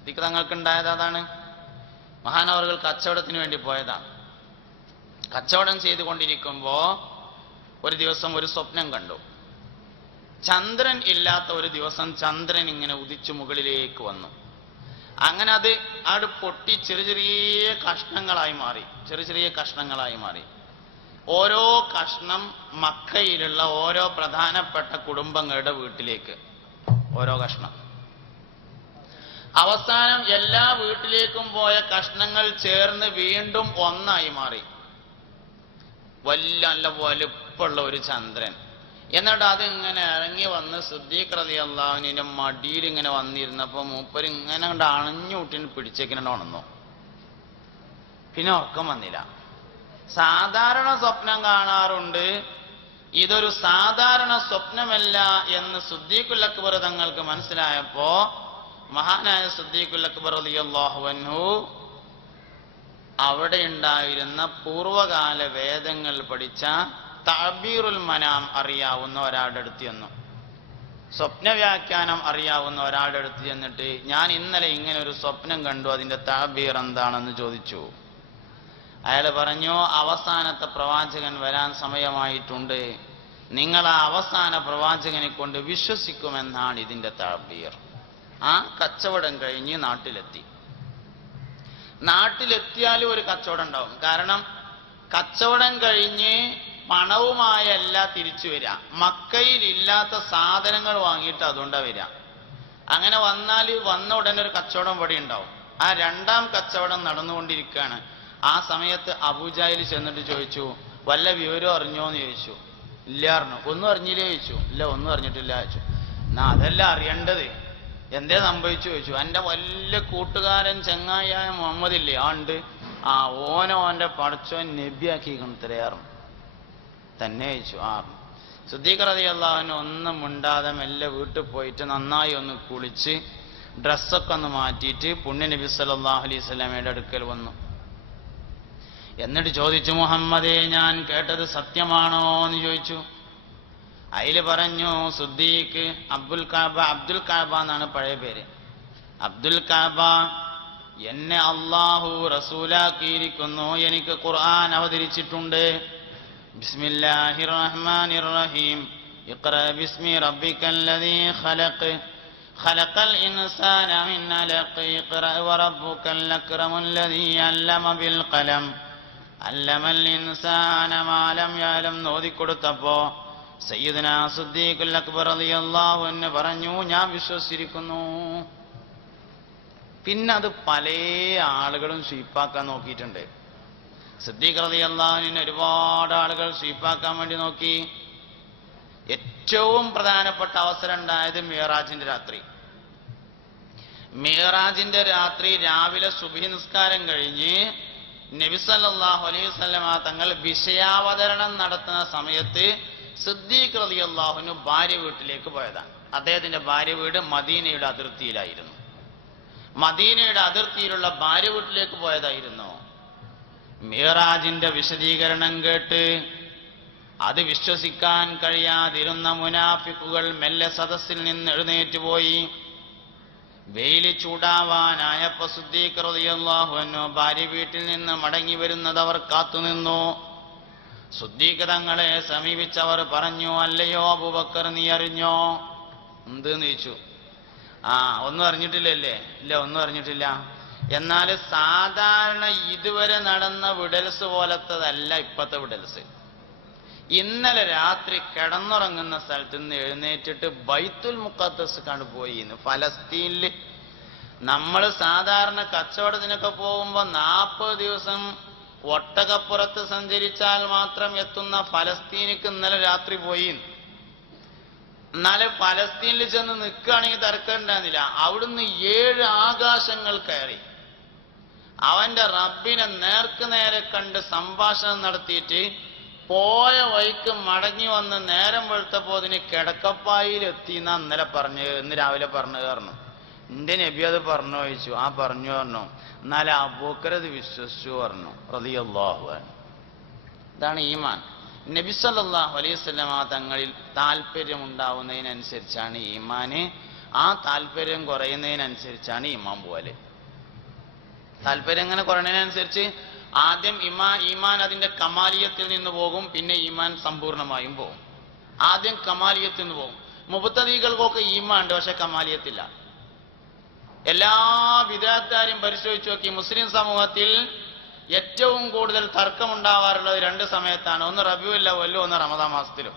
സിദ്ദീഖ് തങ്ങൾക്കുണ്ടായത് അതാണ്. മഹാനവറുകൾ കച്ചവടത്തിന് വേണ്ടി പോയതാണ്. കച്ചവടം ചെയ്തുകൊണ്ടിരിക്കുമ്പോ ഒരു ദിവസം ഒരു സ്വപ്നം കണ്ടു. ചന്ദ്രൻ ഇല്ലാത്ത ഒരു ദിവസം ചന്ദ്രൻ ഇങ്ങനെ ഉദിച്ചു മുകളിലേക്ക് വന്നു. അങ്ങനെ അത് അവിടെ പൊട്ടി ചെറിയ ചെറിയ കഷ്ണങ്ങളായി മാറി. ഓരോ കഷ്ണം മക്കയിലുള്ള ഓരോ പ്രധാനപ്പെട്ട കുടുംബങ്ങളുടെ വീട്ടിലേക്ക്, ഓരോ കഷ്ണം. അവസാനം എല്ലാ വീട്ടിലേക്കും പോയ കഷ്ണങ്ങൾ ചേർന്ന് വീണ്ടും ഒന്നായി മാറി. നല്ല വലുപ്പമുള്ള ഒരു ചന്ദ്രൻ. എന്നിട്ട് അതിങ്ങനെ ഇറങ്ങി വന്ന് സിദ്ദീഖ് റളിയല്ലാഹുവിന്റെ മടിയിൽ ഇങ്ങനെ വന്നിരുന്നപ്പോ മൂപ്പര് ഇങ്ങനെ കൊണ്ട് അണഞ്ഞൂട്ടിന് പിടിച്ചേക്കിനെ ഉണർന്നു. പിന്നെ ഉറക്കം വന്നില്ല. സാധാരണ സ്വപ്നം കാണാറുണ്ട്, ഇതൊരു സാധാരണ സ്വപ്നമല്ല എന്ന് സിദ്ദീഖുൽ അക്ബർ തങ്ങൾക്ക് മനസ്സിലായപ്പോ മഹാനായ സിദ്ദീഖുൽ അക്ബർ റളിയല്ലാഹു അൻഹു അവിടെ ഉണ്ടായിരുന്ന പൂർവകാല വേദങ്ങൾ പഠിച്ച തഅബീറുൽ മനാം അറിയാവുന്ന ഒരാളുടെ അടുത്ത് ചെന്നു. സ്വപ്നവ്യാഖ്യാനം അറിയാവുന്ന ഒരാളുടെ അടുത്ത് ചെന്നിട്ട്, ഞാൻ ഇന്നലെ ഇങ്ങനെ ഒരു സ്വപ്നം കണ്ടു, അതിന്റെ തഅബീർ എന്താണെന്ന് ചോദിച്ചു. അയാൾ പറഞ്ഞു, അവസാനത്തെ പ്രവാചകൻ വരാൻ സമയമായിട്ടുണ്ട്, നിങ്ങൾ ആ അവസാന പ്രവാചകനെ കൊണ്ട് വിശ്വസിക്കുമെന്നാണ് ഇതിന്റെ തഅബീർ. ആ കച്ചവടം കഴിഞ്ഞ് നാട്ടിലെത്തിയാലും ഒരു കച്ചവടം ഉണ്ടാവും. കാരണം കച്ചവടം കഴിഞ്ഞ് പണവുമായല്ല തിരിച്ചു വരിക, മക്കയിൽ ഇല്ലാത്ത സാധനങ്ങൾ വാങ്ങിയിട്ട് അതുകൊണ്ടാണ് വരിക. അങ്ങനെ വന്ന ഉടനെ ഒരു കച്ചവടം ഇവിടെ ഉണ്ടാവും. ആ രണ്ടാം കച്ചവടം നടന്നുകൊണ്ടിരിക്കുകയാണ്. ആ സമയത്ത് അബൂജാഹിൽ ചെന്നിട്ട് ചോദിച്ചു, വല്ല വിവരം അറിഞ്ഞോന്ന് ചോദിച്ചു. ഇല്ല അറിഞ്ഞു. ഒന്നും അറിഞ്ഞില്ലേ ചോദിച്ചു. ഇല്ല ഒന്നും അറിഞ്ഞിട്ടില്ല ചോദിച്ചു. എന്നാ അതല്ല അറിയേണ്ടത്, എന്തേ സംഭവിച്ചു ചോദിച്ചു. എൻ്റെ വലിയ കൂട്ടുകാരൻ ചങ്ങായിയായ മുഹമ്മദ് ഇല്ലേ, ഉണ്ട്, ആ ഓൻ്റെ പടച്ചോൻ നബിയാക്കിക്കണം തിരയാറും തന്നെ ചോദിച്ചു. സിദ്ദീഖ് റളിയല്ലാഹു അൻഹു ഒന്നും മിണ്ടാതെ മെല്ലെ വീട്ടിൽ പോയിട്ട് നന്നായി ഒന്ന് കുളിച്ച് ഡ്രസ്സൊക്കെ ഒന്ന് മാറ്റിയിട്ട് പുണ്യ നബി സല്ലല്ലാഹു അലൈഹി വസല്ലമയുടെ അടുക്കൽ വന്നു. എന്നിട്ട് ചോദിച്ചു, മുഹമ്മദേ, ഞാൻ കേട്ടത് സത്യമാണോ എന്ന് ചോദിച്ചു. അതില് പറഞ്ഞു, സിദ്ദീഖ് അബ്ദുൽ കാബ എന്നാണ് പഴയ പേര്. അബ്ദുൽ കാബ, എന്നെ അല്ലാഹു റസൂലാക്കിയിരിക്കുന്നു, എനിക്ക് ഖുർആൻ അവതരിച്ചിട്ടുണ്ട്. ബിസ്മില്ലാഹിർ റഹ്മാനിർ റഹീം, ഇഖ്റ ബിസ്മി റബ്ബിക്കല്ലദീ ഖലഖ്, ഖലഖൽ ഇൻസാന മിൻ അലഖ്, ഇഖ്റ വറബ്ബുക്കൽ അക്രമുല്ലദീ അല്ലമ ബിൽ ഖലം, അല്ലമൽ ഇൻസാന മാ ലം യഅലം ഓതിക്കൊടുത്തപ്പോ സയ്യിദുനാ സിദ്ദീഖുൽ അക്ബർ റളിയല്ലാഹു അൻഹു പറഞ്ഞു, ഞാൻ വിശ്വസിച്ചിരിക്കുന്നു. പിന്നെ അത് പല ആളുകളും സ്വീപ്പാക്കാൻ നോക്കിയിട്ടുണ്ട്. സിദ്ദീഖ് റളിയല്ലാഹു അൻഹു ഒരുപാട് ആളുകൾ സ്വീപ്പാക്കാൻ വേണ്ടി നോക്കി. ഏറ്റവും പ്രധാനപ്പെട്ട അവസരം ഉണ്ടായത് മിഅ്റാജിന്റെ രാത്രി രാവിലെ സുബ്ഹി നിസ്കാരം കഴിഞ്ഞ് നബി സല്ലല്ലാഹു അലൈഹി വസല്ലമ തങ്ങൾ വിഷയാവതരണം നടത്തുന്ന സമയത്ത് സിദ്ദീഖ് റളിയല്ലാഹു അൻഹു ഭാര്യ വീട്ടിലേക്ക് പോയതാണ്. അദ്ദേഹത്തിന്റെ ഭാര്യ വീട് മദീനയുടെ അതിർത്തിയിലായിരുന്നു. മദീനയുടെ അതിർത്തിയിലുള്ള ഭാര്യ വീട്ടിലേക്ക് പോയതായിരുന്നു. മിഅ്റാജിന്റെ വിശദീകരണം കേട്ട് അത് വിശ്വസിക്കാൻ കഴിയാതിരുന്ന മുനാഫിക്കുകൾ മെല്ലെ സദസ്സിൽ നിന്ന് എഴുന്നേറ്റ് പോയി. വെയില് ചൂടാവാനായപ്പോ സിദ്ദീഖ് റളിയല്ലാഹു അൻഹു ഭാര്യ വീട്ടിൽ നിന്ന് മടങ്ങി വരുന്നത് അവർ കാത്തുനിന്നു. സിദ്ദീഖ് തങ്ങളെ സമീപിച്ചവർ പറഞ്ഞു, അല്ലയോ അബൂബക്കർ, നീ അറിഞ്ഞോ? എന്തെന്ന് ചോദിച്ചു. ഒന്നും അറിഞ്ഞിട്ടില്ലല്ലേ? ഇല്ല, ഒന്നും അറിഞ്ഞിട്ടില്ല. എന്നാൽ സാധാരണ ഇതുവരെ നടന്ന വിടൽസ് പോലത്തതല്ല ഇപ്പത്തെ വിടൽസ്. ഇന്നലെ രാത്രി കിടന്നുറങ്ങുന്ന സ്ഥലത്ത് നിന്ന് എഴുന്നേറ്റിട്ട് ബൈത്തുൽ മുഖദ്ദസ് കണ്ടുപോയി. ഫലസ്തീനിൽ നമ്മൾ സാധാരണ കച്ചവടത്തിനൊക്കെ പോകുമ്പോൾ 40 ദിവസം ഒട്ടകപ്പുറത്ത് സഞ്ചരിച്ചാൽ മാത്രം എത്തുന്ന ഫലസ്തീനിക്ക് ഇന്നലെ രാത്രി പോയി. എന്നാല് ഫലസ്തീനിൽ ചെന്ന് നിൽക്കുകയാണെങ്കിൽ തിരക്കുണ്ടായിരുന്നില്ല. അവിടുന്ന് 7 ആകാശങ്ങൾ കയറി അവന്റെ റബ്ബിനെ നേർക്ക് നേരെ കണ്ട് സംഭാഷണം നടത്തിയിട്ട് പോയ വഴിക്ക് മടങ്ങി വന്ന് നേരം വെളുത്തപ്പോ അതിന് കിടക്കപ്പായിൽ എന്നാ ഇന്ന് രാവിലെ പറഞ്ഞു പറഞ്ഞു. എന്റെ നബി അത് പറഞ്ഞു ചോദിച്ചു. പറഞ്ഞു പറഞ്ഞു. എന്നാലും അബൂബക്കർ അത് വിശ്വസിച്ചു പറഞ്ഞു റളിയല്ലാഹു അൻഹു. ഇതാണ് ഈമാൻ. നബി സല്ലല്ലാഹു അലൈഹി വസല്ലമ തങ്ങളിൽ താല്പര്യമുണ്ടാവുന്നതിനനുസരിച്ചാണ് ഈമാന് ആ താല്പര്യം കുറയുന്നതിനനുസരിച്ചാണ് ഇമാം പോവല്. താല്പര്യം ഇങ്ങനെ കുറയുന്നതിനനുസരിച്ച് ആദ്യം ഈമാൻ അതിന്റെ കമാലിയത്തിൽ നിന്ന് പോകും, പിന്നെ ഈമാൻ സമ്പൂർണമായും പോകും. ആദ്യം കമാലിയത്തിൽ നിന്ന് പോകും. മുബത്തദീകൾക്കൊക്കെ ഈമാൻ ഉണ്ട്, പക്ഷെ കമാലിയത്തില്ല. എല്ലാ വിദഗ്ധരും പരിശോധിച്ചു നോക്കി, മുസ്ലിം സമൂഹത്തിൽ ഏറ്റവും കൂടുതൽ തർക്കമുണ്ടാവാറുള്ളത് രണ്ട് സമയത്താണ്. ഒന്ന് റബീഉൽ അവ്വലും ഒന്ന് റമദാൻ മാസത്തിലും.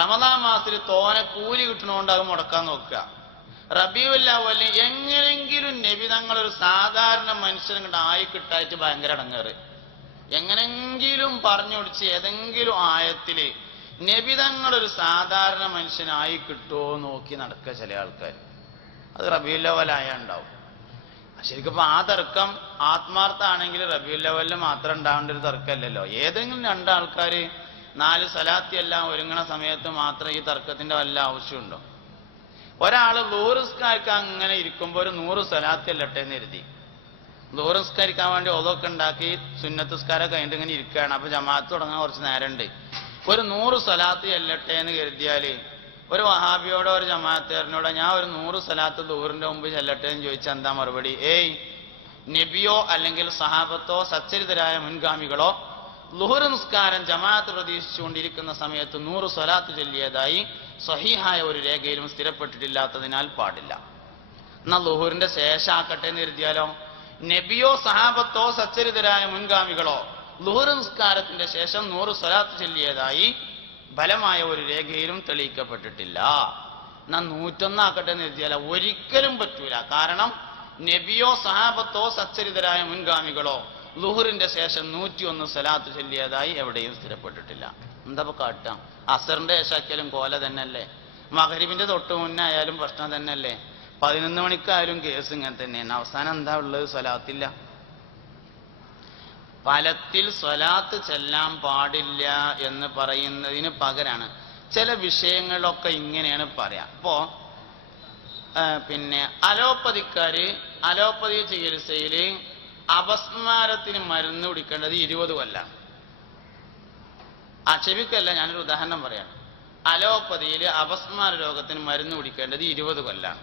റമദാൻ മാസത്തിൽ തോനെ കൂലി കിട്ടണോണ്ട് അത് മുടക്കാൻ നോക്കുക. റബീഉൽ അവ്വലിൽ എങ്ങനെങ്കിലും നബി തങ്ങൾ ഒരു സാധാരണ മനുഷ്യനും കൊണ്ട് ആയി കിട്ടായിട്ട് ഭയങ്കര അടങ്ങേറ്. എങ്ങനെങ്കിലും പറഞ്ഞുപിടിച്ച് ഏതെങ്കിലും ആയത്തില് നബി തങ്ങൾ ഒരു സാധാരണ മനുഷ്യനായി കിട്ടുമോ നോക്കി നടക്കുക ചില ആൾക്കാർ. അത് റബീഉൽ അവ്വലായ ഉണ്ടാവും. ശരിക്കും ആ തർക്കം ആത്മാർത്ഥാണെങ്കിൽ റബീഉൽ അവ്വലിൽ മാത്രം ഉണ്ടാവേണ്ട ഒരു തർക്കമല്ലല്ലോ. ഏതെങ്കിലും രണ്ടാൾക്കാർ 4 സലാത്തി എല്ലാം ഒരുങ്ങണ സമയത്ത് മാത്രം ഈ തർക്കത്തിന്റെ വല്ല ആവശ്യമുണ്ടോ? ഒരാള് ലൂറിസ്കാർക്ക് അങ്ങനെ ഇരിക്കുമ്പോൾ ഒരു 100 സലാത്തി അല്ലട്ടെ എന്ന് കരുതി ലൂറിസ്കരിക്കാൻ വേണ്ടി ഓതൊക്കെ ഉണ്ടാക്കി സുന്നത്തുസ്കാരം കഴിഞ്ഞിട്ട് ഇങ്ങനെ ഇരിക്കുകയാണ്. അപ്പൊ ജമാഅത്ത് തുടങ്ങാൻ കുറച്ച് നേരമുണ്ട്. ഒരു 100 സലാത്തി അല്ലട്ടെ എന്ന് കരുതിയാല് ഒരു വഹാബിയോടോ ഒരു ജമാഅത്തുകാരനോടോ ഞാൻ ഒരു 100 സലാത്ത് ദുഹറിന്റെ മുമ്പ് ചെല്ലട്ടെ എന്ന് ചോദിച്ചാൽ എന്താ മറുപടി? ഏയ്, നബിയോ അല്ലെങ്കിൽ സഹാബത്തോ സച്ചരിതരായ മുൻഗാമികളോ ളുഹർ നിസ്കാരം ജമാഅത്ത് പ്രതീക്ഷിച്ചുകൊണ്ടിരിക്കുന്ന സമയത്ത് 100 സ്വലാത്ത് ചൊല്ലിയതായി സ്വഹീഹായ ഒരു രേഖയിലും സ്ഥിരപ്പെട്ടിട്ടില്ലാത്തതിനാൽ പാടില്ല. എന്നാൽ ളുഹറിന്റെ ശേഷാക്കട്ടെ എന്ന് കരുതിയാലോ? നബിയോ സഹാബത്തോ സച്ചരിതരായ മുൻഗാമികളോ ളുഹർ നിസ്കാരത്തിന്റെ ശേഷം 100 സ്വലാത്ത് ചൊല്ലിയതായി ബലമായ ഒരു രേഖയിലും തെളിയിക്കപ്പെട്ടിട്ടില്ല. എന്നാൽ 101 ആക്കട്ടെ എന്ന് കരുതിയാലോ? ഒരിക്കലും പറ്റൂല. കാരണം നബിയോ സഹാബത്തോ സച്ചരിതരായ മുൻഗാമികളോ ളുഹറിന്റെ ശേഷം 101 സ്വലാത്ത് ചൊല്ലിയതായി എവിടെയും സ്ഥിരപ്പെട്ടിട്ടില്ല. എന്താ കാട്ടാം? അസറിന്റെ ശേഷാക്കിയാലും കോല തന്നെയല്ലേ, മഗ്രിബിന്റെ തൊട്ട് മുന്നേ ആയാലും പ്രശ്നം തന്നെയല്ലേ, 11 മണിക്കായാലും കേസ് ഇങ്ങനെ തന്നെയാണ്. അവസാനം എന്താ ഉള്ളത്? സ്വലാത്തില്ല. ഫലത്തിൽ സ്വലാത്ത് ചെല്ലാൻ പാടില്ല എന്ന് പറയുന്നതിന് പകരാണ് ചില വിഷയങ്ങളിലൊക്കെ ഇങ്ങനെയാണ് പറയാം. ഇപ്പോ അലോപ്പതി ചികിത്സയില് അപസ്മാരത്തിന് മരുന്ന് കുടിക്കേണ്ടത് 20 കൊല്ലാണ്. ചെവിക്കല്ല, ഞാനൊരു ഉദാഹരണം പറയാം. അലോപ്പതിയില് അപസ്മാര രോഗത്തിന് മരുന്ന് കുടിക്കേണ്ടത് 20 കൊല്ലാണ്.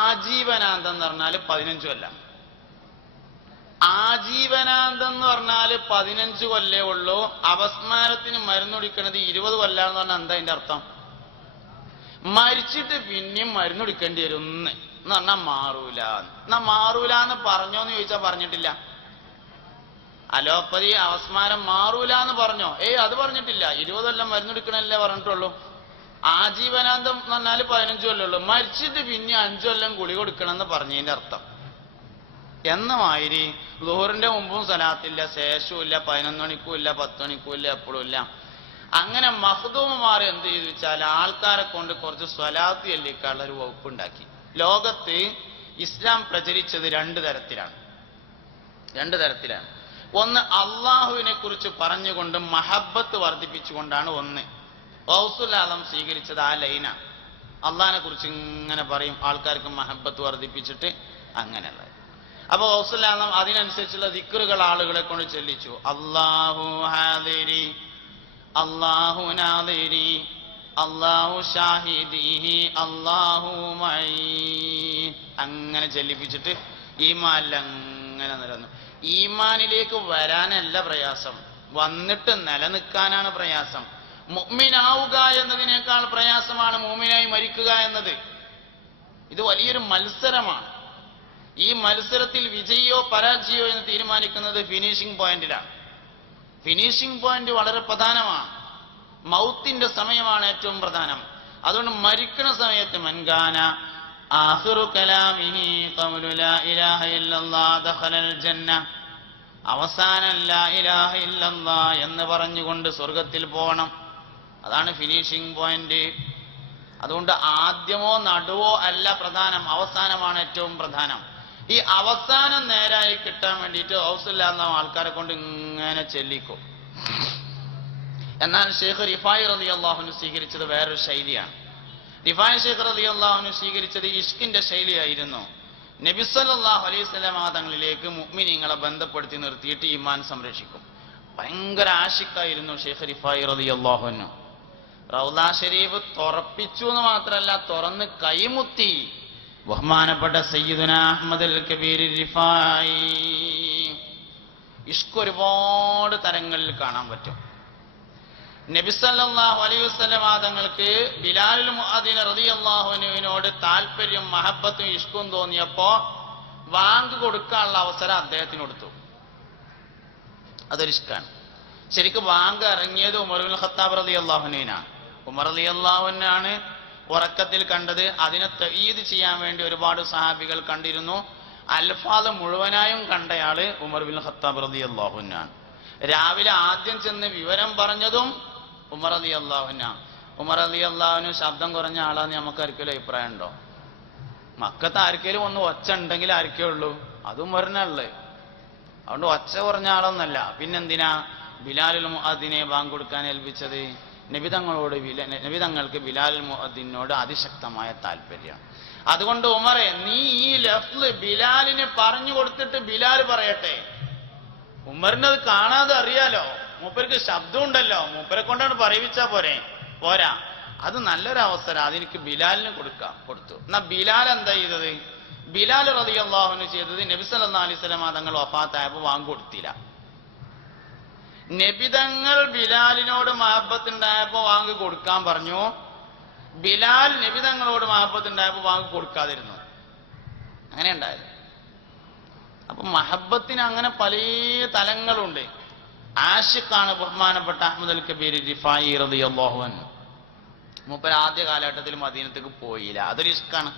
ആജീവനാന്തം എന്ന് പറഞ്ഞാൽ 15 കൊല്ലം. ആജീവനാന്തം എന്ന് പറഞ്ഞാൽ 15 കൊല്ലേ ഉള്ളൂ. അപസ്മാരത്തിന് മരുന്ന് കുടിക്കേണ്ടത് 20 കൊല്ലാന്ന് പറഞ്ഞാൽ എന്താ അതിന്റെ അർത്ഥം? മരിച്ചിട്ട് പിന്നെയും മരുന്ന് കുടിക്കേണ്ടി വരും എന്ന് പറഞ്ഞാൽ മാറൂല. എന്നാ മാറൂല എന്ന് പറഞ്ഞോന്ന് ചോദിച്ചാൽ പറഞ്ഞിട്ടില്ല. അലോപ്പതി അപസ്മാരം മാറൂല എന്ന് പറഞ്ഞോ? അത് പറഞ്ഞിട്ടില്ല. 20 കൊല്ലം മരുന്ന് കുടിക്കണല്ലേ പറഞ്ഞിട്ടുള്ളൂ. ആജീവനാന്തം എന്ന് പറഞ്ഞാൽ 15 കൊല്ലേ ഉള്ളൂ. മരിച്ചിട്ട് പിന്നെ 5 കൊല്ലം ഗുളിക കൊടുക്കണം എന്ന് പറഞ്ഞതിന്റെ അർത്ഥം. എന്നമാതിരി ളുഹറിന്റെ മുമ്പും സലാത്തില്ല, ശേഷവും ഇല്ല, 11 മണിക്കും ഇല്ല, 10 മണിക്കും ഇല്ല, എപ്പോഴും ഇല്ല. അങ്ങനെ മഖ്ദൂമമാർ എന്ത് ചെയ്തു വെച്ചാൽ ആൾക്കാരെ കൊണ്ട് കുറച്ച് സ്വലാത്ത് ചൊല്ലിക്കാനുള്ള ഒരു വകുപ്പുണ്ടാക്കി. ലോകത്ത് ഇസ്ലാം പ്രചരിച്ചത് 2 തരത്തിലാണ്. ഒന്ന് അള്ളാഹുവിനെ കുറിച്ച് പറഞ്ഞുകൊണ്ട് മഹബത്ത് വർദ്ധിപ്പിച്ചുകൊണ്ടാണ്. ഒന്ന് ഗൗസുൽ ആലം സ്വീകരിച്ചത് ആ ലൈന. അള്ളാഹിനെ കുറിച്ച് ഇങ്ങനെ പറയും, ആൾക്കാർക്ക് മഹബത്ത് വർദ്ധിപ്പിച്ചിട്ട് അങ്ങനെയുള്ള. അപ്പൊ ഗൗസുൽ ആലം അതിനനുസരിച്ചുള്ള ദിക്റുകൾ ആളുകളെ കൊണ്ട് ചൊല്ലിച്ചു. അല്ലാഹു ഹാദിരി, അല്ലാഹു നാദിരി, അല്ലാഹു ഷാഹിദി, അല്ലാഹു മഈ, അങ്ങനെ ചൊല്ലിപ്പിച്ചിട്ട് ഈമാനിൽ അങ്ങനെ നിലനിന്നു. ഈമാനിലേക്ക് വരാനല്ല പ്രയാസം, വന്നിട്ട് നിലനിൽക്കാനാണ് പ്രയാസം. മുഅ്മിനാവുക എന്നതിനേക്കാൾ പ്രയാസമാണ് മുഅ്മിനായി മരിക്കുക എന്നത്. ഇത് വലിയൊരു മത്സരമാണ്. ഈ മത്സരത്തിൽ വിജയോ പരാജയോ എന്ന് തീരുമാനിക്കുന്നത് ഫിനിഷിംഗ് പോയിന്റിലാണ്. ഫിനിഷിംഗ് പോയിന്റ് വളരെ പ്രധാനമാണ്. മൗത്തിന്റെ സമയമാണ് ഏറ്റവും പ്രധാനം. അതുകൊണ്ട് മരിക്കുന്ന സമയത്ത് മൻകാന ആഖിറു കലാമിഹി ഖൗലു ലാ ഇലാഹ ഇല്ലല്ലാഹ് ദഖലൽ ജന്ന, അവസാനം ലാ ഇലാഹ ഇല്ലല്ലാഹ് എന്ന് പറഞ്ഞുകൊണ്ട് സ്വർഗത്തിൽ പോകണം. അതാണ് ഫിനിഷിംഗ് പോയിന്റ്. അതുകൊണ്ട് ആദ്യമോ നടുവോ അല്ല പ്രധാനം, അവസാനമാണ് ഏറ്റവും പ്രധാനം. ഈ അവസാനം നേരായി കിട്ടാൻ വേണ്ടിയിട്ട് ഔസുല്ലാന്ന ആൾക്കാരെ കൊണ്ട് ഇങ്ങനെ ചെല്ലിക്കും. എന്നാൽ ഷെയ്ഖ് റിഫായി റളിയല്ലാഹു അൻഹു സ്വീകരിച്ചത് വേറൊരു ശൈലിയാണ്. റിഫായി ഷെയ്ഖ് റളിയല്ലാഹു അൻഹു സ്വീകരിച്ചത് ഇഷ്കിന്റെ ശൈലിയായിരുന്നു. നബി സല്ലല്ലാഹു അലൈഹി വസല്ലം തങ്ങളിലേക്ക് മുഅ്മിനീങ്ങളെ ബന്ധപ്പെടുത്തി നിർത്തിയിട്ട് ഈമാൻ സംരക്ഷിക്കും. ഭയങ്കര ആശിക്കായിരുന്നു ഷെയ്ഖ് റിഫായി റളിയല്ലാഹു അൻഹു. റൗള ഷരീഫ് തുറപ്പിച്ചു എന്ന് മാത്രമല്ല, തുറന്ന് കൈമുത്തി. ബഹുമാനപ്പെട്ട സയ്യിദുനാ അഹ്മദ് അൽ കബീർ റിഫായി. ഇഷ്ക് ഒരുപാട് തരങ്ങളിൽ കാണാൻ പറ്റും. നബി സല്ലല്ലാഹു അലൈഹി വസല്ലം തങ്ങൾക്ക് ബിലാലുൽ മുഅദ്ദിൻ റളിയല്ലാഹു അൻഹുവിനോട് താല്പര്യം, മഹബത്തും ഇഷ്കും തോന്നിയപ്പോ വാങ്ക് കൊടുക്കാനുള്ള അവസരം അദ്ദേഹത്തിന് കൊടുത്തു. അതൊരു ഇഷ്കാണ്. ശരിക്കും വാങ്ക് ഇറങ്ങിയത് ഉമർ ഇബ്നുൽ ഖത്താബ് റളിയല്ലാഹു അൻഹുവിനാണ്. ഉമർ റളിയല്ലാഹു അൻഹുവാണ് ഉറക്കത്തിൽ കണ്ടത്. അതിനെ തഈദ് ചെയ്യാൻ വേണ്ടി ഒരുപാട് സഹാബികൾ കണ്ടിരുന്നു. അൽഫാദ് മുഴുവനായും കണ്ടയാള് ഉമർ ഇബ്നുൽ ഖത്താബ് റളിയല്ലാഹു അൻഹുവാണ്. രാവിലെ ആദ്യം ചെന്ന് വിവരം പറഞ്ഞതും ഉമർ റളിയല്ലാഹു അൻഹു. ഉമർ റളിയല്ലാഹു അൻഹു ശബ്ദം കുറഞ്ഞ ആളാന്ന് നമുക്ക് ആർക്കെങ്കിലും അഭിപ്രായം ഉണ്ടോ? മക്കത്ത് ആർക്കെങ്കിലും ഒന്ന് ഒച്ച ഉണ്ടെങ്കിൽ ആർക്കേ ഉള്ളൂ, അത് ഉമറിനുള്ളത്. അതുകൊണ്ട് ഒച്ച കുറഞ്ഞ ആളൊന്നല്ല. പിന്നെന്തിനാ ബിലാലുൽ മുഅദ്ദിനെ ബാങ്ക് കൊടുക്കാൻ ഏൽപ്പിച്ചത്? നബിതങ്ങൾക്ക് ബിലാലുൽ മുഅദ്ദിനോട് അതിശക്തമായ താല്പര്യം. അതുകൊണ്ട് ഉമറെ, നീ ഈ ലഫ്ള് ബിലാലിന് പറഞ്ഞു കൊടുത്തിട്ട് ബിലാൽ പറയട്ടെ. ഉമറിന് അത് കാണാതെ അറിയാലോ, മൂപ്പർക്ക് ശബ്ദം ഉണ്ടല്ലോ, മൂപ്പരെ കൊണ്ടാണ് പറയിപ്പിച്ചാ പോരാ. അത് നല്ലൊരു അവസരം, അതെനിക്ക് ബിലാലിന് കൊടുത്തു. എന്നാ ബിലാൽ എന്താ ചെയ്തത്? ബിലാൽ റളിയല്ലാഹു അൻഹു ചെയ്തത്, നബി സല്ലല്ലാഹു അലൈഹി വസല്ലം തങ്ങൾ വഫാത്തായപ്പോൾ വാങ്ക് കൊടുത്തില്ല. നബിതങ്ങൾ ബിലാലിനോട് മഹബത്തുണ്ടായപ്പോ വാങ്ക് കൊടുക്കാൻ പറഞ്ഞു. ബിലാൽ നബിതങ്ങളോട് മഹബത്തുണ്ടായപ്പോ വാങ്ക് കൊടുക്കാതിരുന്നു. അങ്ങനെ ഉണ്ടായത്. അപ്പൊ മഹബത്തിന് അങ്ങനെ പല തലങ്ങളുണ്ട്. ആശിഖാണ് ബഹുമാനപ്പെട്ട അഹ്മദ് അൽ കബീർ റിഫായി റളിയല്ലാഹു അൻഹു. മൂപ്പർ ആദ്യ കാലഘട്ടത്തിൽ മദീനത്തേക്ക് പോയില്ല. അതൊരു ഇഷ്കാണ്.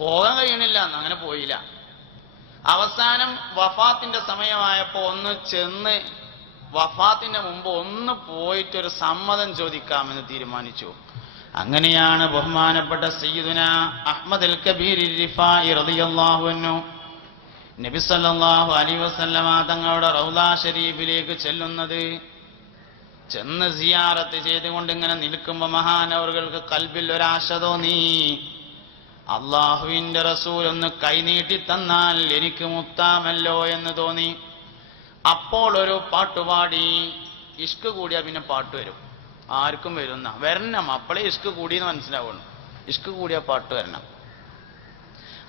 പോകാൻ കഴിയണില്ല, അങ്ങനെ പോയില്ല. അവസാനം വഫാത്തിന്റെ സമയമായപ്പോ ഒന്ന് ചെന്ന്, വഫാത്തിന്റെ മുമ്പ് ഒന്ന് പോയിട്ടൊരു സമ്മതം ചോദിക്കാമെന്ന് തീരുമാനിച്ചു. അങ്ങനെയാണ് ബഹുമാനപ്പെട്ട സയ്യിദുനാ അഹ്മദ് അൽ കബീർ റിഫായി റളിയല്ലാഹു അൻഹു നബി സല്ലല്ലാഹു അലൈഹി വസല്ലമ തങ്ങളുടെ റൗള ഷരീഫിലേക്ക് ചെല്ലുന്നത്. ചെന്ന് സിയാറത്ത് ചെയ്തുകൊണ്ട് ഇങ്ങനെ നിൽക്കുമ്പോ മഹാനവറുകൾക്ക് കൽബിൽ ഒരാശ തോന്നി. അള്ളാഹുവിന്റെ റസൂൽ ഒന്ന് കൈനീട്ടി തന്നാൽ എനിക്ക് മുത്താമല്ലോ എന്ന് തോന്നി. അപ്പോൾ ഒരു പാട്ടുപാടി. ഇഷ്ക് കൂടിയാ പിന്നെ പാട്ട് വരും, ആർക്കും വരുന്ന വരണം. അപ്പോഴേ ഇഷ്ക് കൂടിയെന്ന് മനസ്സിലാവുള്ളൂ. ഇഷ്ക് കൂടിയ പാട്ട് വരണം.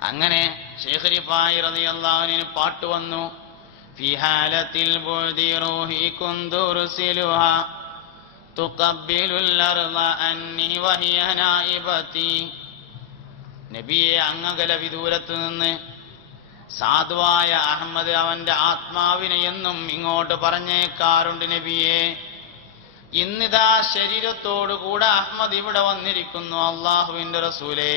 അങ്ങനെ ശൈഖ് റിഫായി റളിയല്ലാഹു അൻഹു പാട്ട് വന്നു. ഫീ ഹാലത്തിൽ ബുഅദി റൂഹി കുന്തു റുസിലുഹാ തുഖബ്ബിലുൽ അർള അന്നി വഹിയ നായിബതി. നബിയെ, അങ്ങകല വിദൂരത്ത് നിന്ന് സാധുവായ അഹമ്മദ് അവന്റെ ആത്മാവിനെ എന്നും ഇങ്ങോട്ട് പറഞ്ഞേക്കാറുണ്ട്. നബിയെ, ഇന്നിതാ ശരീരത്തോടുകൂടെ അഹമ്മദ് ഇവിടെ വന്നിരിക്കുന്നു. അള്ളാഹുവിന്റെ റസൂലേ,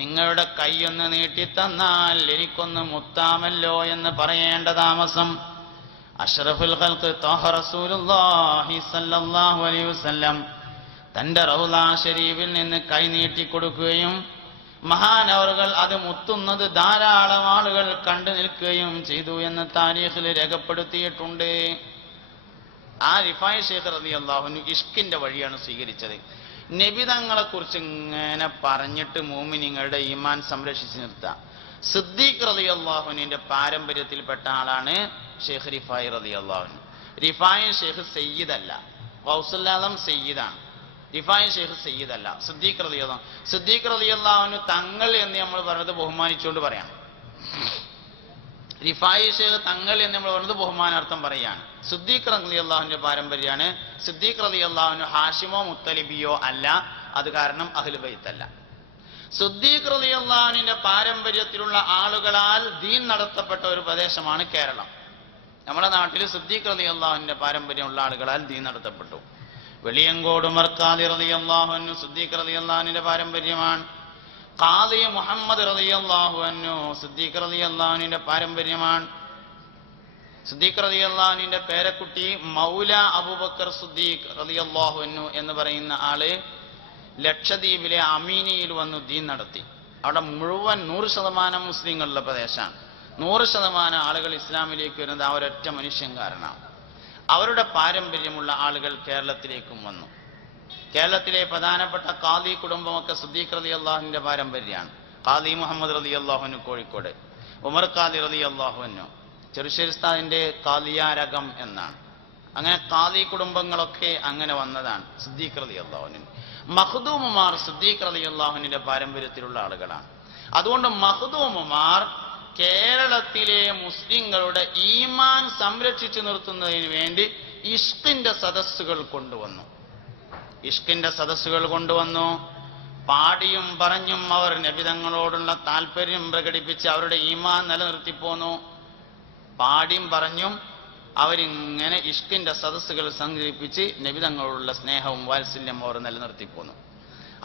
നിങ്ങളുടെ കൈയൊന്ന് നീട്ടിത്തന്നാൽ എനിക്കൊന്ന് മുത്താമല്ലോ എന്ന് പറയേണ്ട താമസം അഷ്റഫുൽ ഖൽഖ് ത്വാഹ റസൂലുള്ളാഹി സ്വല്ലല്ലാഹു അലൈഹി വസല്ലം തന്റെ റൗള ശരീഫിൽ നിന്ന് കൈ നീട്ടിക്കൊടുക്കുകയും മഹാനവറുകൾ അത് മുത്തുന്നത് ധാരാളം ആളുകൾ കണ്ടു നിൽക്കുകയും ചെയ്തു എന്ന് താരീഖിൽ രേഖപ്പെടുത്തിയിട്ടുണ്ട്. ആ റിഫായി ശൈഖ് റളിയല്ലാഹു അൻഹു ഇഷ്കിന്റെ വഴിയാണ് സ്വീകരിച്ചത്. നബിതങ്ങളെ കുറിച്ച് ഇങ്ങനെ പറഞ്ഞിട്ട് മോമിനിങ്ങളുടെ ഈമാൻ സംരക്ഷിച്ചു നിർത്തുക. സിദ്ദീഖ് റളിയല്ലാഹു അൻഹുവിന്റെ പാരമ്പര്യത്തിൽപ്പെട്ട ആളാണ് ശൈഖ് റിഫായി റളിയല്ലാഹു അൻഹു. റിഫായി ശൈഖ് സയ്യിദ് അല്ല, ഗൗസുൽ ആലം സയ്യിദാണ്. റിഫായി ശൈഖ് സയ്യിദ് അല്ല. സിദ്ദീഖ് റളിയല്ലാഹു അൻഹു തങ്ങൾ എന്ന് നമ്മൾ പറഞ്ഞത് ബഹുമാനിച്ചുകൊണ്ട് പറയാം. റിഫായി ശൈഖ് തങ്ങൾ എന്ന് നമ്മൾ പറഞ്ഞത് ബഹുമാനാർത്ഥം പറയാണ്. സിദ്ദീഖ് റളിയല്ലാഹുവിന്റെ പാരമ്പര്യമാണ്. സിദ്ദീഖ് റളിയല്ലാഹു അൻഹു ഹാഷിമോ മുത്തലിബിയോ അല്ല, അത് കാരണം അഹ്ലു ബൈത്ത് അല്ല. സിദ്ദീഖ് റളിയല്ലാഹു അൻഹുവിന്റെ പാരമ്പര്യത്തിലുള്ള ആളുകളാൽ ദീൻ നടത്തപ്പെട്ട ഒരു പ്രദേശമാണ് കേരളം. നമ്മുടെ നാട്ടിൽ സിദ്ദീഖ് റളിയല്ലാഹുവിന്റെ പാരമ്പര്യമുള്ള ആളുകളാൽ ദീൻ നടത്തപ്പെട്ടു. വെളിയങ്കോട് ഉമർ ഖാദി റളിയല്ലാഹു അൻഹു സിദ്ദീഖ് റളിയല്ലാഹു അൻഹുവിന്റെ പാരമ്പര്യമാണ്. ഖാദി മുഹമ്മദ് റളിയല്ലാഹു അൻഹു സിദ്ദീഖ് റളിയല്ലാഹു അൻഹുവിന്റെ പാരമ്പര്യമാണ്. സിദ്ദീഖ് റളിയല്ലാഹു അൻഹുവിന്റെ പേരക്കുട്ടി മൗല അബൂബക്കർ സിദ്ദീഖ് റളിയല്ലാഹു അൻഹു എന്ന് പറയുന്ന ആള് ലക്ഷദ്വീപിലെ അമീനിയിൽ വന്നു ദീൻ നടത്തി. അവിടെ മുഴുവൻ 100% മുസ്ലിങ്ങളുള്ള പ്രദേശമാണ്. 100% ആളുകൾ ഇസ്ലാമിലേക്ക് വരുന്നത് ആ ഒരൊറ്റ മനുഷ്യൻ കാരണമാണ്. അവരുടെ പാരമ്പര്യമുള്ള ആളുകൾ കേരളത്തിലേക്കും വന്നു. കേരളത്തിലെ പ്രധാനപ്പെട്ട ഖാദി കുടുംബമൊക്കെ സിദ്ദീഖ് റളിയല്ലാഹുവിന്റെ പാരമ്പര്യമാണ്. ഖാദി മുഹമ്മദ് റളിയല്ലാഹു അൻഹു കോഴിക്കോട്, ഉമർ ഖാദി റളിയല്ലാഹു അൻഹു ചെറുശ്ശേരി ഉസ്താദിന്റെ ഖാദിയാരകം എന്നാണ്. അങ്ങനെ ഖാദി കുടുംബങ്ങളൊക്കെ അങ്ങനെ വന്നതാണ്. സിദ്ദീഖ് റളിയല്ലാഹു അൻഹു, മഖ്ദൂമുമാർ സിദ്ദീഖ് റളിയല്ലാഹു അൻഹുവിന്റെ പാരമ്പര്യത്തിലുള്ള ആളുകളാണ്. അതുകൊണ്ട് മഖ്ദൂമുമാർ കേരളത്തിലെ മുസ്ലിങ്ങളുടെ ഈമാൻ സംരക്ഷിച്ചു നിർത്തുന്നതിന് വേണ്ടി ഇഷ്കിന്റെ സദസ്സുകൾ കൊണ്ടുവന്നു. ഇഷ്കിന്റെ സദസ്സുകൾ കൊണ്ടുവന്നു. പാടിയും പറഞ്ഞും അവർ നബിതങ്ങളോടുള്ള താല്പര്യം പ്രകടിപ്പിച്ച് അവരുടെ ഈമാൻ നിലനിർത്തിപ്പോന്നു. പാടിയും പറഞ്ഞും അവരിങ്ങനെ ഇഷ്കിന്റെ സദസ്സുകൾ സംഘടിപ്പിച്ച് നബിതങ്ങളോടുള്ള സ്നേഹവും വാത്സല്യം അവർ നിലനിർത്തിപ്പോന്നു.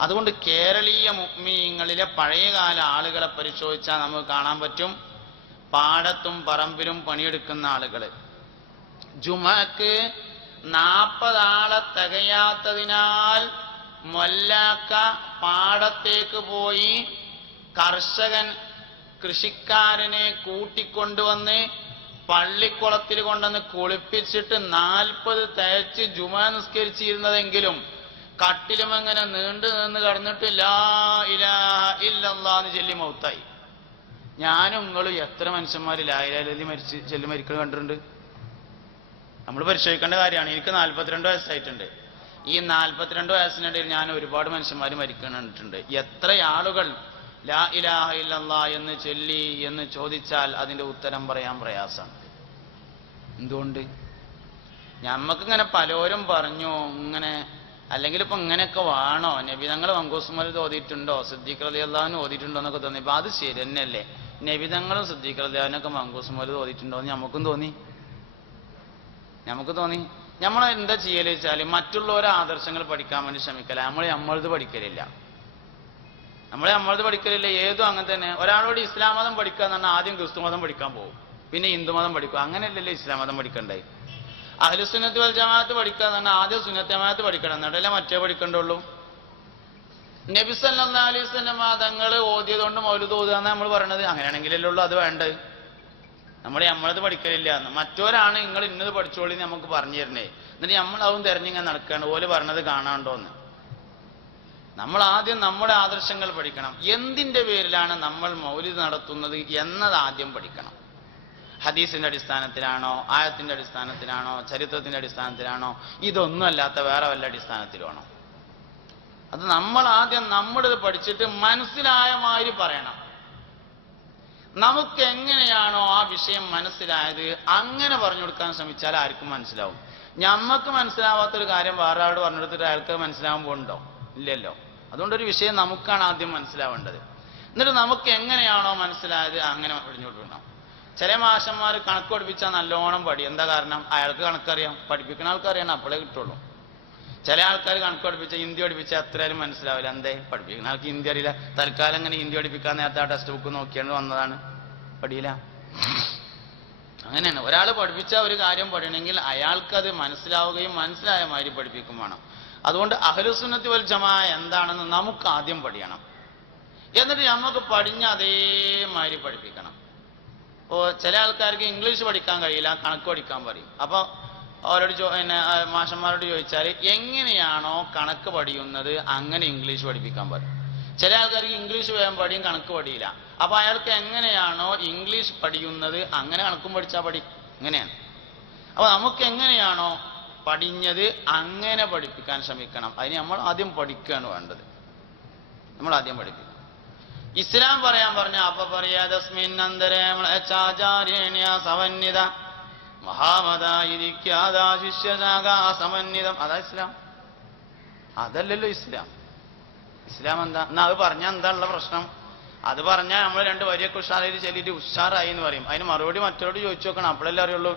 അതുകൊണ്ട് കേരളീയ മുഅ്മിനീങ്ങളിലെ പഴയകാല ആളുകളെ പരിശോധിച്ചാൽ നമുക്ക് കാണാൻ പറ്റും, പാടത്തും പറമ്പിലും പണിയെടുക്കുന്ന ആളുകൾ. ജുമക്ക് 40 ആളെ തികയാത്തതിനാൽ മൊല്ലാക്ക പാടത്തേക്ക് പോയി കർഷകൻ കൃഷിക്കാരനെ കൂട്ടിക്കൊണ്ടുവന്ന് പള്ളിക്കുളത്തിൽ കൊണ്ടുവന്ന് കുളിപ്പിച്ചിട്ട് 40 തയ്ച്ച് ജുമ നിസ്കരിച്ചിരുന്നതെങ്കിലും കട്ടിലും അങ്ങനെ നീണ്ടു നിന്ന് കടന്നിട്ട് ലാ ഇലാഹ ഇല്ലല്ലാഹ് എന്ന് ചൊല്ലി മൗത്തായി. ഞാനും നിങ്ങളും എത്ര മനുഷ്യന്മാർ ലാ ഇലാഹ ഇല്ലല്ലാഹ് ചൊല്ലി മരിക്കുന്നത് കണ്ടിട്ടുണ്ട്? നമ്മൾ പരിശോധിക്കേണ്ട കാര്യമാണ്. എനിക്ക് 42 വയസ്സായിട്ടുണ്ട്. ഈ 42 വയസ്സിനിടയിൽ ഞാൻ ഒരുപാട് മനുഷ്യന്മാർ മരിക്കുന്നുണ്ട്. എത്ര ആളുകൾ ലാ ഇലാഹ ഇല്ലല്ലാഹ് എന്ന് ചൊല്ലി എന്ന് ചോദിച്ചാൽ അതിന്റെ ഉത്തരം പറയാൻ പ്രയാസമാണ്. എന്തുകൊണ്ട്? ഞമ്മക്കിങ്ങനെ പലരും പറഞ്ഞു ഇങ്ങനെ, അല്ലെങ്കിൽ ഇപ്പൊ ഇങ്ങനെയൊക്കെ വേണോ, നബിതങ്ങൾ മങ്കൂസുമൽ ഓതിയിട്ടുണ്ടോ, സിദ്ദീഖ് റളിയല്ലാഹു അൻഹു ഓതിയിട്ടുണ്ടോ എന്നൊക്കെ തോന്നി. ഇപ്പൊ അത് ശരി തന്നെയല്ലേ, നബിതങ്ങളും സിദ്ദീഖ് റളിയല്ലാഹു അൻഹുവൊക്കെ മങ്കൂസുമൽ ഓതിയിട്ടുണ്ടോ എന്ന് നമുക്ക് തോന്നി. നമ്മൾ എന്താ ചെയ്യല് വെച്ചാൽ മറ്റുള്ളവരെ ആദർശങ്ങൾ പഠിക്കാൻ വേണ്ടി ശ്രമിക്കല, നമ്മളത് പഠിക്കലില്ല. നമ്മളത് പഠിക്കലില്ല. ഏതും അങ്ങനെ തന്നെ. ഒരാളോട് ഇസ്ലാം മതം പഠിക്കുക എന്ന് പറഞ്ഞാൽ ആദ്യം ക്രിസ്തു മതം പഠിക്കാൻ പോകും, പിന്നെ ഹിന്ദു മതം പഠിക്കും. അങ്ങനെയല്ലല്ലോ ഇസ്ലാം മതം പഠിക്കണ്ടേ. അഹ്ലുസുന്നത്ത് വൽ ജമാഅത്ത് പഠിക്കുക എന്ന് പറഞ്ഞാൽ ആദ്യം സുന്നത്ത് ജമാഅത്ത് പഠിക്കണം, എന്നിട്ടല്ലേ മറ്റേ പഠിക്കണ്ടുള്ളൂ. നബി സല്ലല്ലാഹു അലൈഹി വസല്ലം തങ്ങൾ ഓതിയതുകൊണ്ട് മൗലിദ് ഓതുക എന്ന് നമ്മൾ പറയണത്. അങ്ങനെയാണെങ്കിലല്ലേ ഉള്ളൂ അത് വേണ്ടത്. നമ്മളത് പഠിക്കലില്ല എന്ന്. മറ്റോരാണ് നിങ്ങൾ ഇന്നത് പഠിച്ചോളി നമുക്ക് പറഞ്ഞു തരണേ, എന്നിട്ട് നമ്മളതും തെരഞ്ഞിങ്ങനെ നടക്കുകയാണ് ഓല് പറഞ്ഞത് കാണാണ്ടോന്ന്. നമ്മൾ ആദ്യം നമ്മുടെ ആദർശങ്ങൾ പഠിക്കണം. എന്തിന്റെ പേരിലാണ് നമ്മൾ മൗലിദ് നടത്തുന്നത് എന്നത് ആദ്യം പഠിക്കണം. ഹദീസിന്റെ അടിസ്ഥാനത്തിലാണോ, ആയത്തിന്റെ അടിസ്ഥാനത്തിലാണോ, ചരിത്രത്തിന്റെ അടിസ്ഥാനത്തിലാണോ, ഇതൊന്നും അല്ലാത്ത വേറെ വല്ല അടിസ്ഥാനത്തിലാണോ? അത് നമ്മൾ ആദ്യം നമ്മുടേത് പഠിച്ചിട്ട് മനസ്സിലായ മാതിരി പറയണം. നമുക്ക് എങ്ങനെയാണോ ആ വിഷയം മനസ്സിലായത് അങ്ങനെ പറഞ്ഞു കൊടുക്കാൻ ശ്രമിച്ചാൽ ആർക്കും മനസ്സിലാവും. ഞമ്മക്ക് മനസ്സിലാവാത്തൊരു കാര്യം വേറെ ആളോട് പറഞ്ഞു കൊടുത്തിട്ട് അയാൾക്ക് മനസ്സിലാവുമ്പോൾ ഉണ്ടോ? ഇല്ലല്ലോ. അതുകൊണ്ടൊരു വിഷയം നമുക്കാണ് ആദ്യം മനസ്സിലാവേണ്ടത്. എന്നിട്ട് നമുക്ക് എങ്ങനെയാണോ മനസ്സിലായത് അങ്ങനെ പറഞ്ഞു കൊടുക്കണം. ചില മാഷന്മാർ കണക്ക് പഠിപ്പിച്ചാൽ നല്ലോണം എന്താ കാരണം? അയാൾക്ക് കണക്കറിയാം, പഠിപ്പിക്കുന്ന ആൾക്കറിയണം, അപ്പോഴേ കിട്ടുള്ളൂ. ചില ആൾക്കാർ കണക്ക് പഠിപ്പിച്ചാൽ ഹിന്ദി പഠിപ്പിച്ചാൽ എത്രയാലും മനസ്സിലാവില്ല. എന്തേ? പഠിപ്പിക്കുന്ന ആൾക്ക് ഹിന്ദി അറിയില്ല. തൽക്കാലം അങ്ങനെ ഹിന്ദി പഠിപ്പിക്കാൻ നേരത്തെ ആ ടെക്സ്റ്റ് ബുക്ക് നോക്കിയാണ് വന്നതാണ്, പഠിയില്ല. അങ്ങനെയാണ്. ഒരാൾ പഠിപ്പിച്ച ഒരു കാര്യം പഠിക്കണമെങ്കിൽ അയാൾക്കത് മനസ്സിലാവുകയും മനസ്സിലായ മാതിരി പഠിപ്പിക്കും വേണം. അതുകൊണ്ട് അഹ്ലുസുന്നത്തി വൽ ജമാഅ എന്താണെന്ന് നമുക്ക് ആദ്യം പഠിക്കണം. എന്നിട്ട് നമുക്ക് പഠിഞ്ഞ അതേമാതിരി പഠിപ്പിക്കണം. ഇപ്പോൾ ചില ആൾക്കാർക്ക് ഇംഗ്ലീഷ് പഠിക്കാൻ കഴിയില്ല, കണക്ക് പഠിക്കാൻ പറയും. അപ്പോൾ അവരോട് മാഷന്മാരോട് ചോദിച്ചാൽ എങ്ങനെയാണോ കണക്ക് പഠിയുന്നത് അങ്ങനെ ഇംഗ്ലീഷ് പഠിപ്പിക്കാൻ പറയും. ചില ആൾക്കാർക്ക് ഇംഗ്ലീഷ് വേഗം പഠിയും, കണക്ക് പഠിയില്ല. അപ്പൊ അയാൾക്ക് എങ്ങനെയാണോ ഇംഗ്ലീഷ് പഠിയുന്നത് അങ്ങനെ കണക്കും പഠിച്ചാൽ ഇങ്ങനെയാണ്. അപ്പൊ നമുക്ക് എങ്ങനെയാണോ പഠിഞ്ഞത് അങ്ങനെ പഠിപ്പിക്കാൻ ശ്രമിക്കണം. അതിന് നമ്മൾ ആദ്യം പഠിക്കുകയാണ് വേണ്ടത്. നമ്മൾ ആദ്യം പഠിപ്പിക്കും. ഇസ്ലാം പറയാൻ പറഞ്ഞ അപ്പൊ പറയാ സമന്വിത മഹാമതായിരിക്കാതാശിഷ്യശാഖാസമന്വിതം. അതാ ഇസ്ലാം. അതല്ലല്ലോ ഇസ്ലാം. ഇസ്ലാം എന്താ? എന്നാ അത് പറഞ്ഞാൽ എന്താ ഉള്ള പ്രശ്നം? അത് പറഞ്ഞാൽ നമ്മൾ 2 വരിയൊക്കെ ഉഷാറായിട്ട് ചൊല്ലിയിട്ട് ഉഷാറായി എന്ന് പറയും. അതിന് മറുപടി മറ്റോട് ചോദിച്ചു നോക്കണം, അപ്പോഴല്ലേ അറിയുള്ളൂ.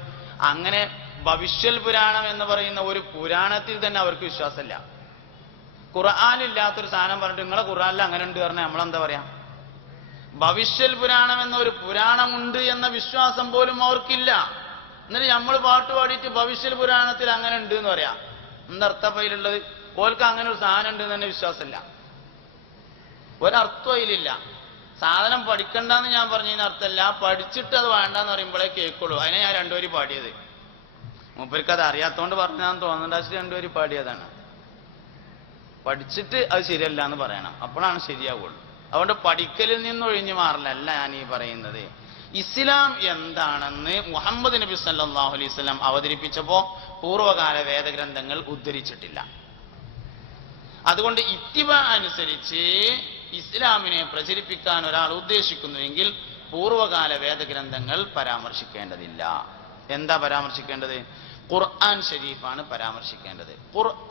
അങ്ങനെ ഭവിഷ്യൽ പുരാണം എന്ന് പറയുന്ന ഒരു പുരാണത്തിൽ തന്നെ അവർക്ക് വിശ്വാസമില്ല. ഖുർആനില്ലാത്തൊരു സാധനം പറഞ്ഞിട്ട് നിങ്ങളെ ഖുർആനിൽ അങ്ങനെ ഉണ്ട് പറഞ്ഞാൽ നമ്മളെന്താ പറയാ? ഭവിഷ്യൽ പുരാണം എന്നൊരു പുരാണമുണ്ട് എന്ന വിശ്വാസം പോലും അവർക്കില്ല. എന്നിട്ട് നമ്മൾ പാട്ട് പാടിയിട്ട് ഭവിഷ്യൽ പുരാണത്തിൽ അങ്ങനെ ഉണ്ട് എന്ന് പറയാം. എന്തർത്ഥം അതിലുള്ളത്? ഓർക്ക് അങ്ങനെ ഒരു സാധനം ഉണ്ട് എന്ന് തന്നെ വിശ്വാസമില്ല. ഒരർത്ഥം അതിലില്ല. സാധനം പഠിക്കണ്ടെന്ന് ഞാൻ പറഞ്ഞതിന് അർത്ഥമല്ല, പഠിച്ചിട്ട് അത് വേണ്ടെന്ന് പറയുമ്പോഴേ കേൾക്കുള്ളൂ. അതിനെ ഞാൻ 2 വരി പാടിയത്. മൂപ്പർക്ക് അത് അറിയാത്തോണ്ട് പറഞ്ഞാന്ന് തോന്നുന്നുണ്ട്. 2 വരി പാടിയതാണ്. പഠിച്ചിട്ട് അത് ശരിയല്ല എന്ന് പറയണം, അപ്പോഴാണ് ശരിയാവുള്ളൂ. അതുകൊണ്ട് പഠിക്കലിൽ നിന്നൊഴിഞ്ഞു മാറില്ല ഞാൻ ഈ പറയുന്നത്. ഇസ്ലാം എന്താണെന്ന് മുഹമ്മദ് നബി സല്ലല്ലാഹു അലൈഹി വസല്ലം അവതരിപ്പിച്ചപ്പോൾ പൂർവ്വകാല വേദഗ്രന്ഥങ്ങൾ ഉദ്ധരിച്ചിട്ടില്ല. അതുകൊണ്ട് ഇത്തിബാ അനുസരിച്ച് ഇസ്ലാമിനെ പ്രചരിപ്പിക്കാൻ ഒരാൾ ഉദ്ദേശിക്കുന്നുവെങ്കിൽ പൂർവ്വകാല വേദഗ്രന്ഥങ്ങൾ പരാമർശിക്കേണ്ടതില്ല. എന്താ പരാമർശിക്കേണ്ടത്? ഖുർആൻ ഷരീഫാണ് പരാമർശിക്കേണ്ടത്. ഖുർആൻ